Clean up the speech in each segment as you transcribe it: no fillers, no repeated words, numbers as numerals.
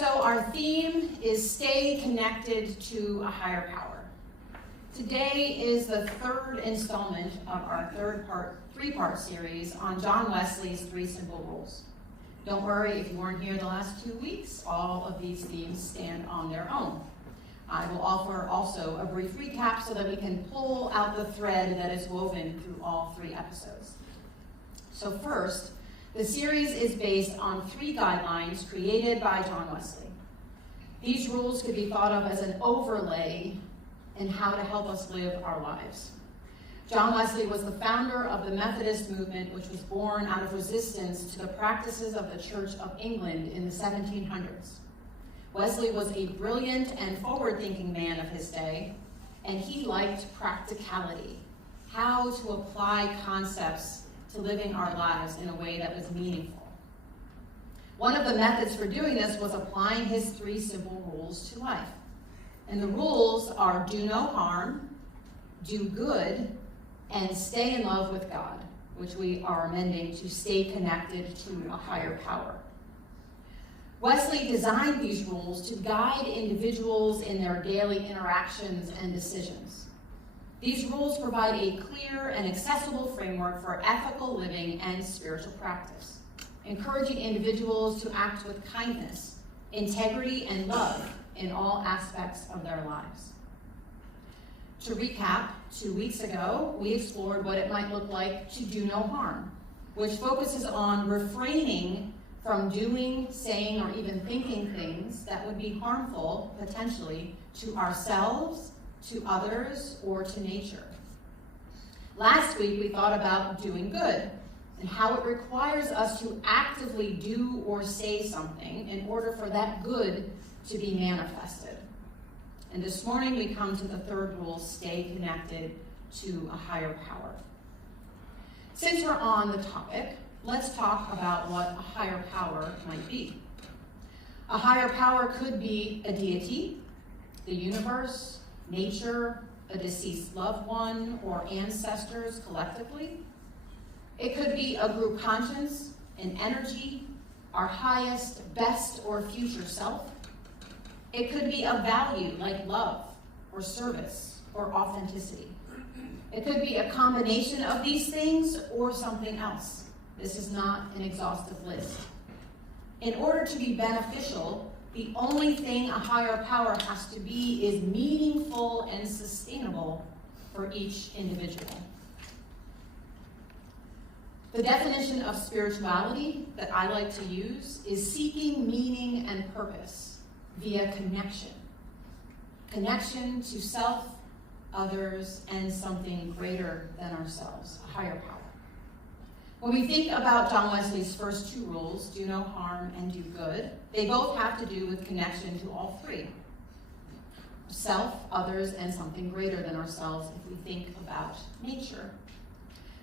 So our theme is stay connected to a higher power. Today is the third installment of our three-part series on John Wesley's 3 simple rules. Don't worry if you weren't here the last 2 weeks, all of these themes stand on their own. I will offer also a brief recap so that we can pull out the thread that is woven through all 3 episodes. So first, the series is based on 3 guidelines created by John Wesley. These rules could be thought of as an overlay in how to help us live our lives. John Wesley was the founder of the Methodist movement, which was born out of resistance to the practices of the Church of England in the 1700s. Wesley was a brilliant and forward-thinking man of his day, and he liked practicality, how to apply concepts to living our lives in a way that was meaningful. One of the methods for doing this was applying his 3 simple rules to life. And the rules are do no harm, do good, and stay in love with God, which we are amending to stay connected to a higher power. Wesley designed these rules to guide individuals in their daily interactions and decisions. These rules provide a clear and accessible framework for ethical living and spiritual practice, encouraging individuals to act with kindness, integrity, and love in all aspects of their lives. To recap, 2 weeks ago, we explored what it might look like to do no harm, which focuses on refraining from doing, saying, or even thinking things that would be harmful, potentially, to ourselves, to others, or to nature. Last week, we thought about doing good and how it requires us to actively do or say something in order for that good to be manifested. And this morning, we come to the 3rd rule, stay connected to a higher power. Since we're on the topic, let's talk about what a higher power might be. A higher power could be a deity, the universe, nature, a deceased loved one, or ancestors collectively. It could be a group conscience, an energy, our highest, best, or future self. It could be a value like love, or service, or authenticity. It could be a combination of these things or something else. This is not an exhaustive list. In order to be beneficial, the only thing a higher power has to be is meaningful and sustainable for each individual. The definition of spirituality that I like to use is seeking meaning and purpose via connection. Connection to self, others, and something greater than ourselves, a higher power. When we think about John Wesley's first 2 rules, do no harm and do good, they both have to do with connection to all 3. Self, others, and something greater than ourselves if we think about nature.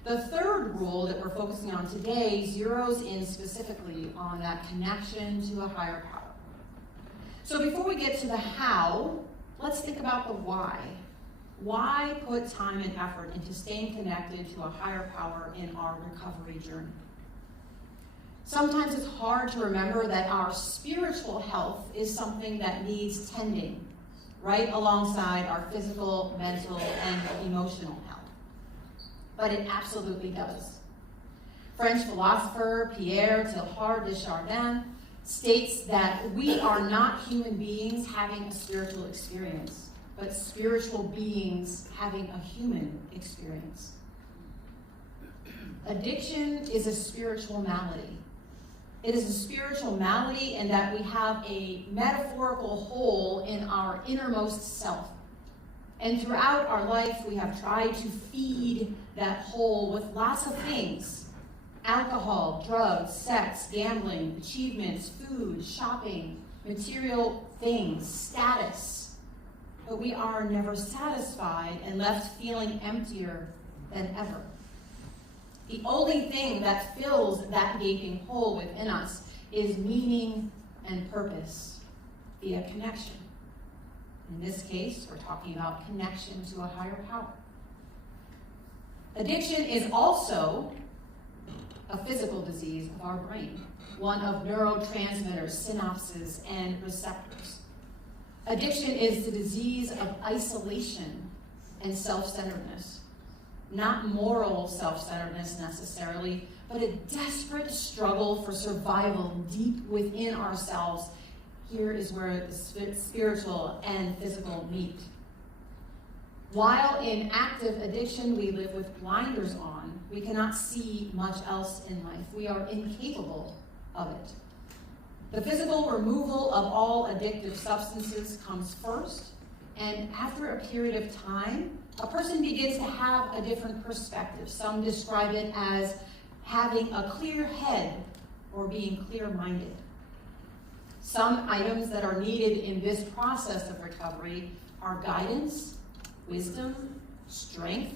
The 3rd rule that we're focusing on today zeroes in specifically on that connection to a higher power. So before we get to the how, let's think about the why. Why put time and effort into staying connected to a higher power in our recovery journey? Sometimes it's hard to remember that our spiritual health is something that needs tending, right alongside our physical, mental, and emotional health. But it absolutely does. French philosopher Pierre Teilhard de Chardin states that we are not human beings having a spiritual experience, but spiritual beings having a human experience. Addiction is a spiritual malady. It is a spiritual malady in that we have a metaphorical hole in our innermost self. And throughout our life, we have tried to feed that hole with lots of things: alcohol, drugs, sex, gambling, achievements, food, shopping, material things, status. But we are never satisfied and left feeling emptier than ever. The only thing that fills that gaping hole within us is meaning and purpose via connection. In this case, we're talking about connection to a higher power. Addiction is also a physical disease of our brain, one of neurotransmitters, synapses, and receptors. Addiction is the disease of isolation and self-centeredness. Not moral self-centeredness necessarily, but a desperate struggle for survival deep within ourselves. Here is where the spiritual and physical meet. While in active addiction we live with blinders on, we cannot see much else in life. We are incapable of it. The physical removal of all addictive substances comes first, and after a period of time, a person begins to have a different perspective. Some describe it as having a clear head or being clear-minded. Some items that are needed in this process of recovery are guidance, wisdom, strength,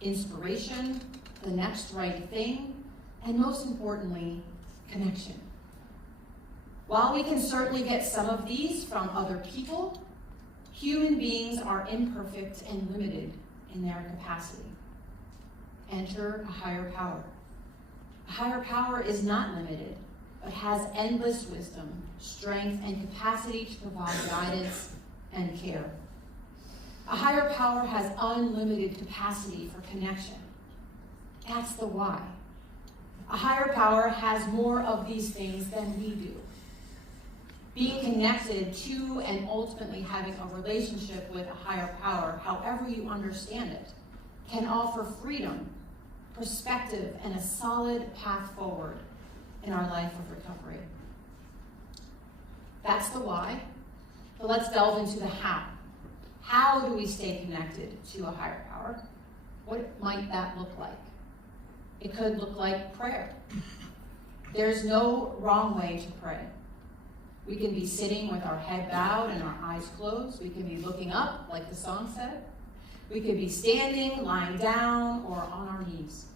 inspiration, the next right thing, and most importantly, connection. While we can certainly get some of these from other people, human beings are imperfect and limited in their capacity. Enter a higher power. A higher power is not limited, but has endless wisdom, strength, and capacity to provide guidance and care. A higher power has unlimited capacity for connection. That's the why. A higher power has more of these things than we do. Being connected to and ultimately having a relationship with a higher power, however you understand it, can offer freedom, perspective, and a solid path forward in our life of recovery. That's the why, but let's delve into the how. How do we stay connected to a higher power? What might that look like? It could look like prayer. There's no wrong way to pray. We can be sitting with our head bowed and our eyes closed. We can be looking up, like the song said. We could be standing, lying down, or on our knees.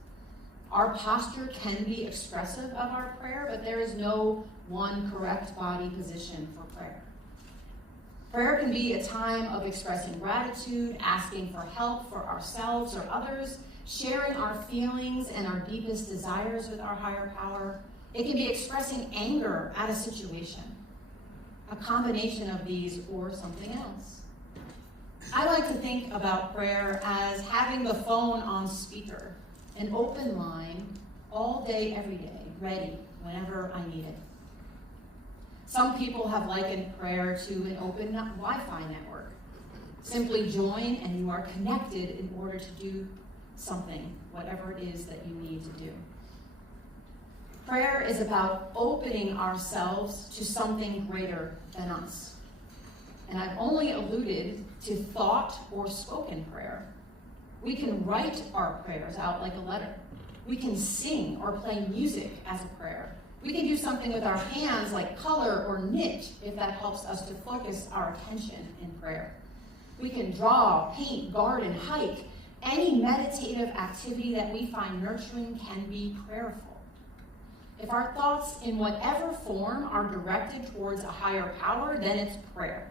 Our posture can be expressive of our prayer, but there is no one correct body position for prayer. Prayer can be a time of expressing gratitude, asking for help for ourselves or others, sharing our feelings and our deepest desires with our higher power. It can be expressing anger at a situation, a combination of these or something else. I like to think about prayer as having the phone on speaker, an open line all day, every day, ready whenever I need it. Some people have likened prayer to an open Wi-Fi network. Simply join and you are connected in order to do something, whatever it is that you need to do. Prayer is about opening ourselves to something greater than us. And I've only alluded to thought or spoken prayer. We can write our prayers out like a letter. We can sing or play music as a prayer. We can do something with our hands like color or knit if that helps us to focus our attention in prayer. We can draw, paint, garden, hike. Any meditative activity that we find nurturing can be prayerful. If our thoughts in whatever form are directed towards a higher power, then it's prayer.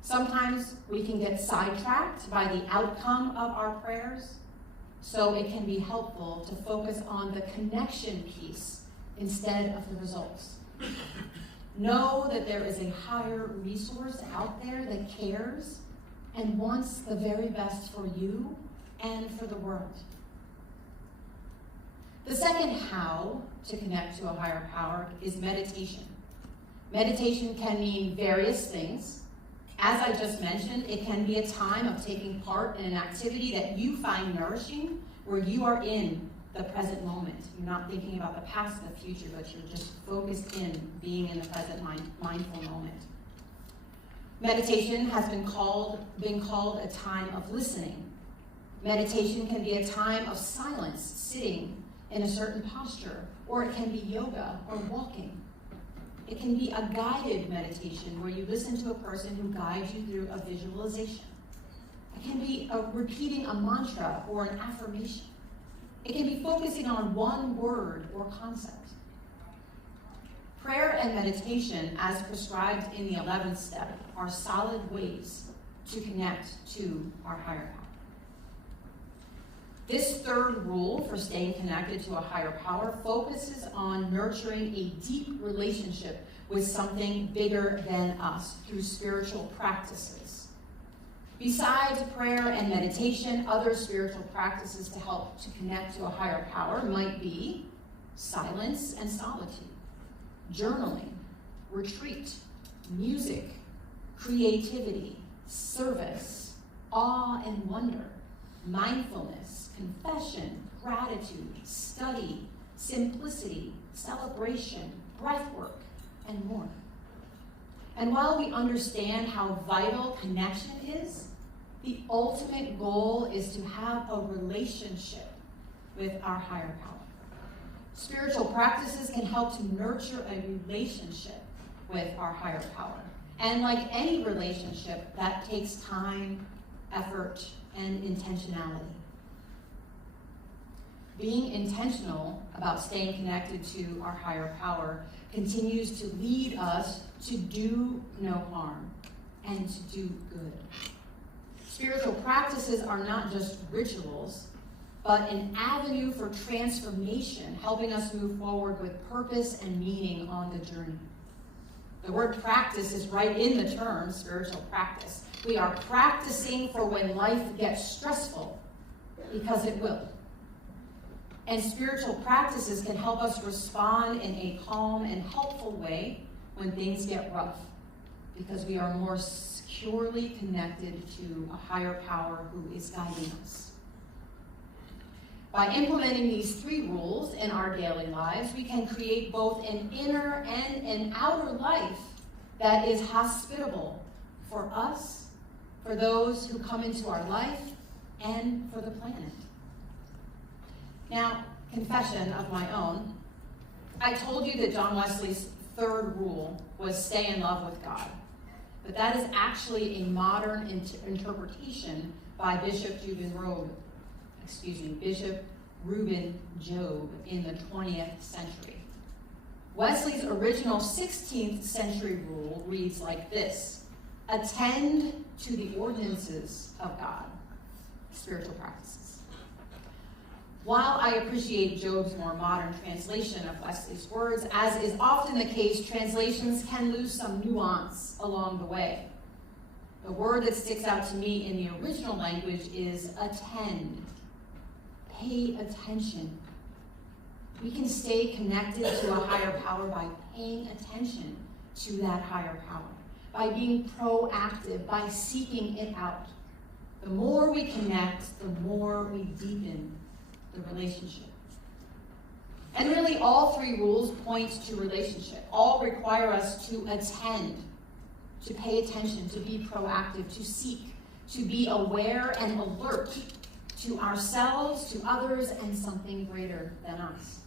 Sometimes we can get sidetracked by the outcome of our prayers, so it can be helpful to focus on the connection piece instead of the results. Know that there is a higher resource out there that cares and wants the very best for you and for the world. The second how to connect to a higher power is meditation. Meditation can mean various things. As I just mentioned, it can be a time of taking part in an activity that you find nourishing, where you are in the present moment. You're not thinking about the past or the future, but you're just focused in being in the present mindful moment. Meditation has been called a time of listening. Meditation can be a time of silence, sitting in a certain posture, or it can be yoga or walking. It can be a guided meditation where you listen to a person who guides you through a visualization. It can be repeating a mantra or an affirmation. It can be focusing on one word or concept. Prayer and meditation, as prescribed in the 11th step, are solid ways to connect to our higher power. This third rule for staying connected to a higher power focuses on nurturing a deep relationship with something bigger than us through spiritual practices. Besides prayer and meditation, other spiritual practices to help to connect to a higher power might be silence and solitude, journaling, retreat, music, creativity, service, awe and wonder, mindfulness, confession, gratitude, study, simplicity, celebration, breath work, and more. And while we understand how vital connection is, the ultimate goal is to have a relationship with our higher power. Spiritual practices can help to nurture a relationship with our higher power. And like any relationship, that takes time, effort, and intentionality. Being intentional about staying connected to our higher power continues to lead us to do no harm and to do good. Spiritual practices are not just rituals, but an avenue for transformation, helping us move forward with purpose and meaning on the journey. The word practice is right in the term spiritual practice. We are practicing for when life gets stressful, because it will. And spiritual practices can help us respond in a calm and helpful way when things get rough, because we are more securely connected to a higher power who is guiding us. By implementing these three rules in our daily lives, we can create both an inner and an outer life that is hospitable for us, for those who come into our life, and for the planet. Now, confession of my own. I told you that John Wesley's third rule was stay in love with God. But that is actually a modern interpretation by Bishop Reuben Job in the 20th century. Wesley's original 16th century rule reads like this: attend to the ordinances of God, spiritual practices. While I appreciate Job's more modern translation of Wesley's words, as is often the case, translations can lose some nuance along the way. The word that sticks out to me in the original language is attend. Pay attention. We can stay connected to a higher power by paying attention to that higher power, by being proactive, by seeking it out. The more we connect, the more we deepen the relationship. And really, all three rules point to relationship. All require us to attend, to pay attention, to be proactive, to seek, to be aware and alert to ourselves, to others, and something greater than us.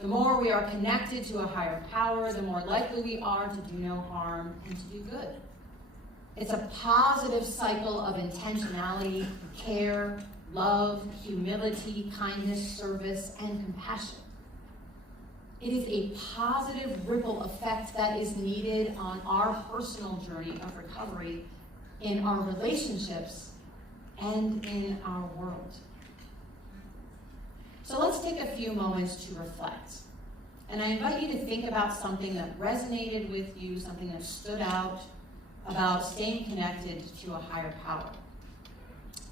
The more we are connected to a higher power, the more likely we are to do no harm and to do good. It's a positive cycle of intentionality, care, love, humility, kindness, service, and compassion. It is a positive ripple effect that is needed on our personal journey of recovery, in our relationships, and in our world. So let's take a few moments to reflect. And I invite you to think about something that resonated with you, something that stood out about staying connected to a higher power.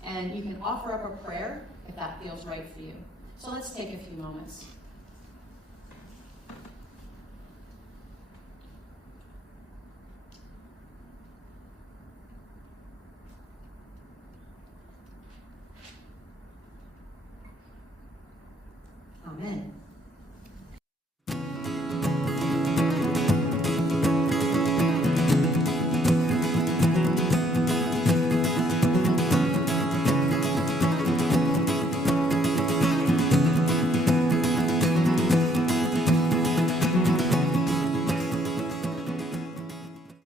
And you can offer up a prayer if that feels right for you. So let's take a few moments. Amen.